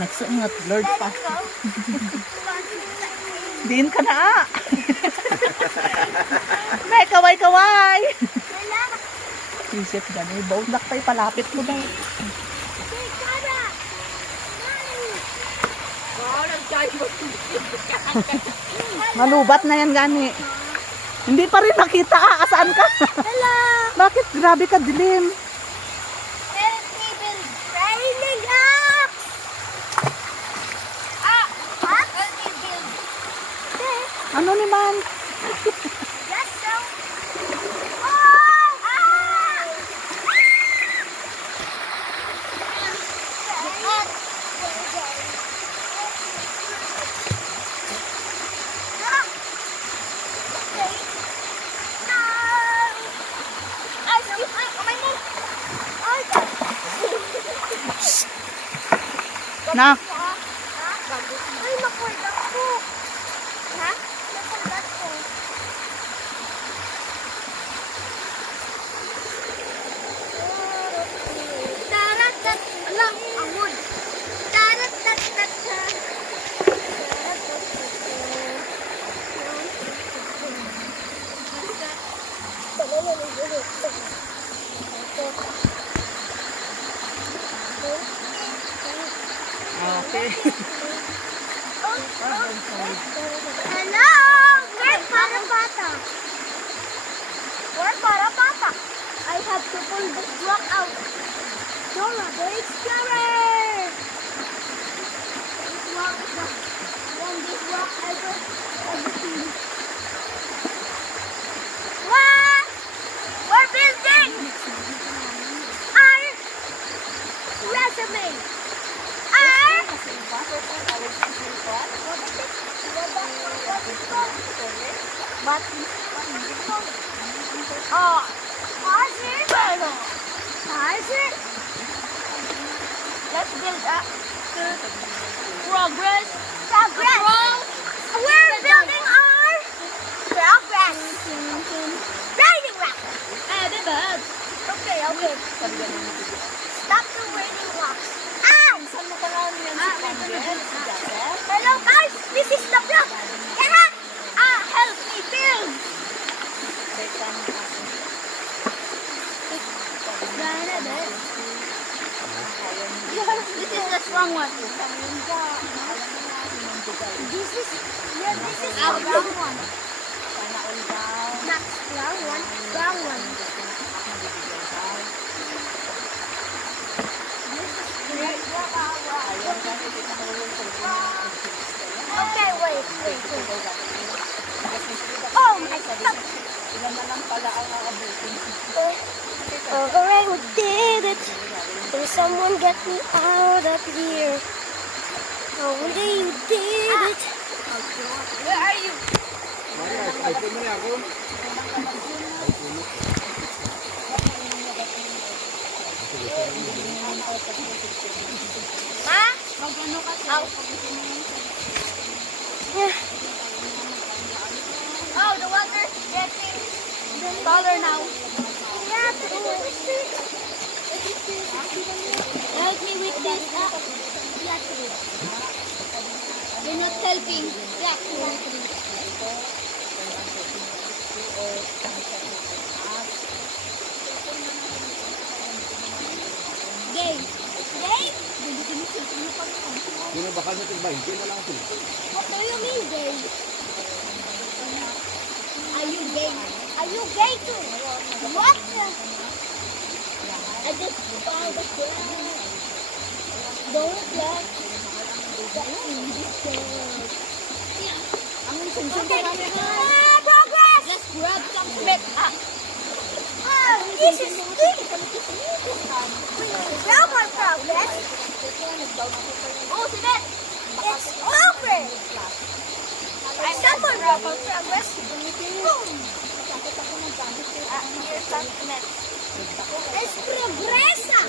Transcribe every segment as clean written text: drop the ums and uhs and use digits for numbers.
Nagsungat, Lord pa. Diin ka na. May kaway-kaway. Isip gani, baunak tayo palapit mo daw. Malubat na yan gani. Hindi pa rin nakita ka. Asaan ka? Hello. Bakit grabe ka dilim? Ano naman? Nak. Ay, makulat ko. Ha? Makulat ko. Taratat. Alam, amod. Taratat. Okay. Hello! Where's Parapata? Where's Parapata? I have to pull this rock out. Dora, the explorer! This rock is the longest rock ever seen. What? We're building our resume. Let's build up progress. We're building our progress. Raining rock. Okay. Stop the raining rocks. Hello guys, this is the block. Help me build. This is the strong one. This is the brown one. Not brown one, brown one. Okay, wait. Oh my God. Alright, we did it. Can someone get me out of here? Oh, we did it. Where are you? Ma? Oh, the water's getting taller now. Help me with this. You're not helping. Gay. Yun ang bakal sa tigbayin, yun na lang ako. What do you mean gay? Are you gay? Are you gay too? What? I just found the ground. Don't let the Okay. Progress! Let's grab some cement up. Oh, this is good. Now more progress. Oh, cement. It's over. Some more progress. Boom. Here's some cement. It's progressa.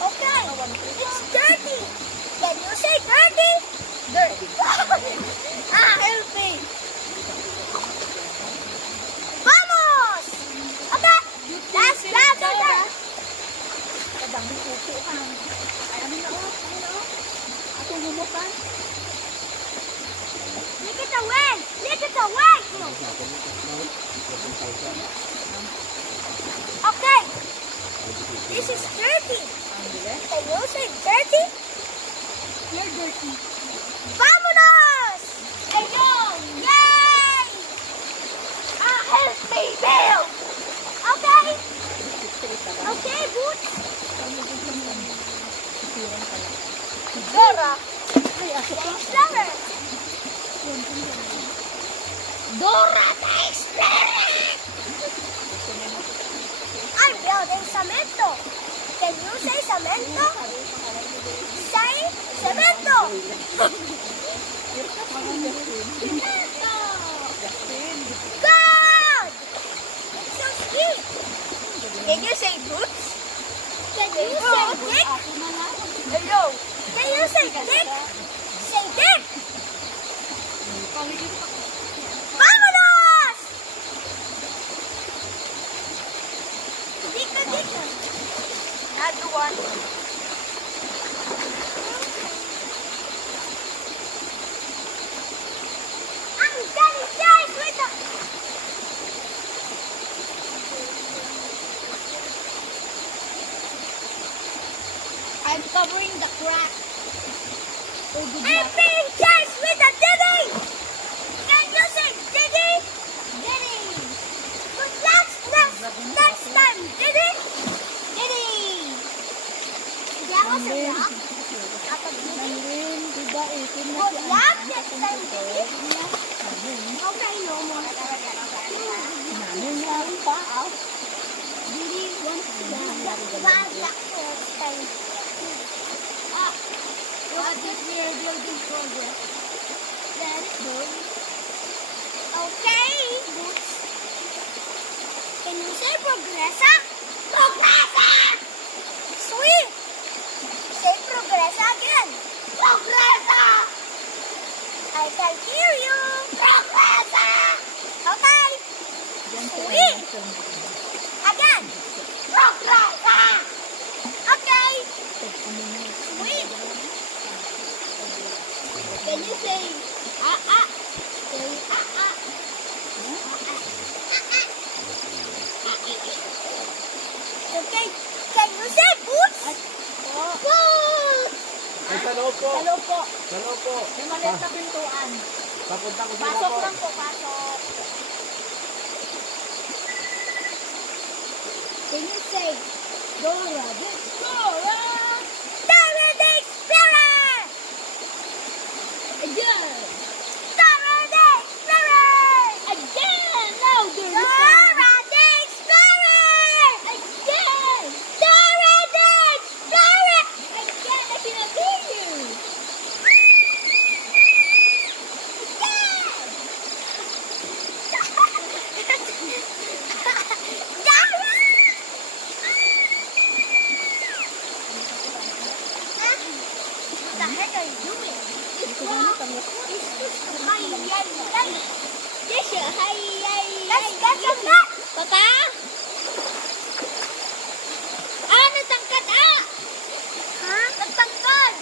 Okay, it's dirty. Can you say dirty? Dirty. Help me. Vamos. Okay, let's gather that. lang, di upo ka. Ay, ano na oh, ano na oh. Atong humutan. Look at the wing! Look at the wing! Okay. This is dirty. Ang bilis. Can you say dirty? You're dirty. Vámonos! Hey, go! Yay! A healthy meal! Okay? Okay, Boots? Dora, Ay, aso the ka. Explorer! Dora the Explorer! I'm building cemento. Can you say cemento? Say cemento! God! It's so sweet. Can you say boots? Can you say dick? Hello. Can you say dick? Say dick. Vámonos! Dika, dika. Another one. I'm getting chased with the... I'm covering the crack. Oh, good I'm luck. being chased with a diddy! Can you say diddy? Diddy! But next time, diddy? Diddy! That was a rock. Nandun, diba eh, Good kinasi luck next time, diddy. Nandun, Okay, no more. nandun nga ang paa. Diddy wants to Bad luck next time. What is your building progress? Then, okay, Boots. Can you say progressa? Progressa! Sweet! Say progressa again. Progressa! I can hear you. Progressa! Okay. Diyan sa Sweet! election. Again. Progressa! Okay. Sweet. Can you say ah? Say ah. Okay. Can you say boots? Boots! Ay, sa loob po. Hello po. Sa loob po. Yung maliit na pintuan. Papunta ko sila Pasok po. lang po, pasok. Can you say Dora the Explorer? Dora the Explorer! Again! Dora the Explorer! Again! Louder! Dora the Explorer! Again! Dora the Explorer! Again! I cannot hear you! Dora! What the heck are you doing? It's wrong. Hi, yay, yay. Yes, hi, Let's get some nuts! Papa? Ah, natangkad ah! Ha? Nagtangkal!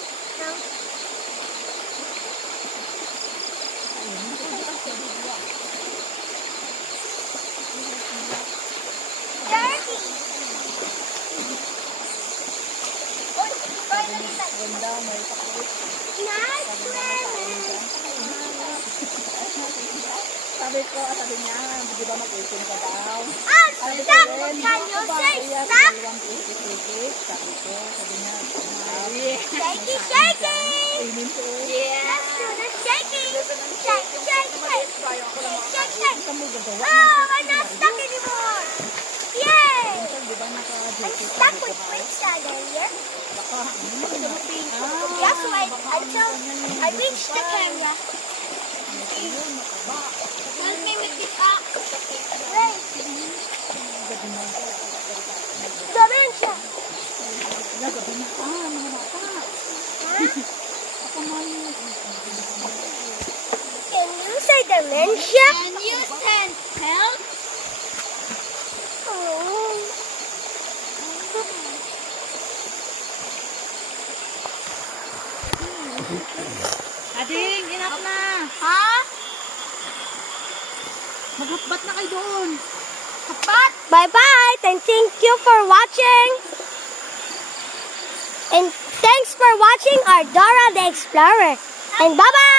Dirty! Uy, finally tayo. Ganda, may pakit. Nice swimming! Sabi niya, di ba mag-18 ka daw? Ah, Sabi ko stop! rin, Can you say iya, stop? dalawang isikik. Sabi niya, Shaky, shaky! Ainin ko. Let's do the shaking! Shake, shake, shake! Shake, shake! Ito mo gagawa. Oh, I'm not stuck anymore! Yay! Di ba naka-JK I'm stuck with quicksand earlier. Baka, Just wait until I reach the camera. Help me with it ah! Wait! Dementia! Gabi na. Mga bata. Huh? Ako mali. Can you say dementia? Can you send help? Oh. Ading, enough na. Ha? Maghapbat na kayo doon. Kapat! Bye-bye! And thank you for watching! And thanks for watching our Dora the Explorer. And bye-bye!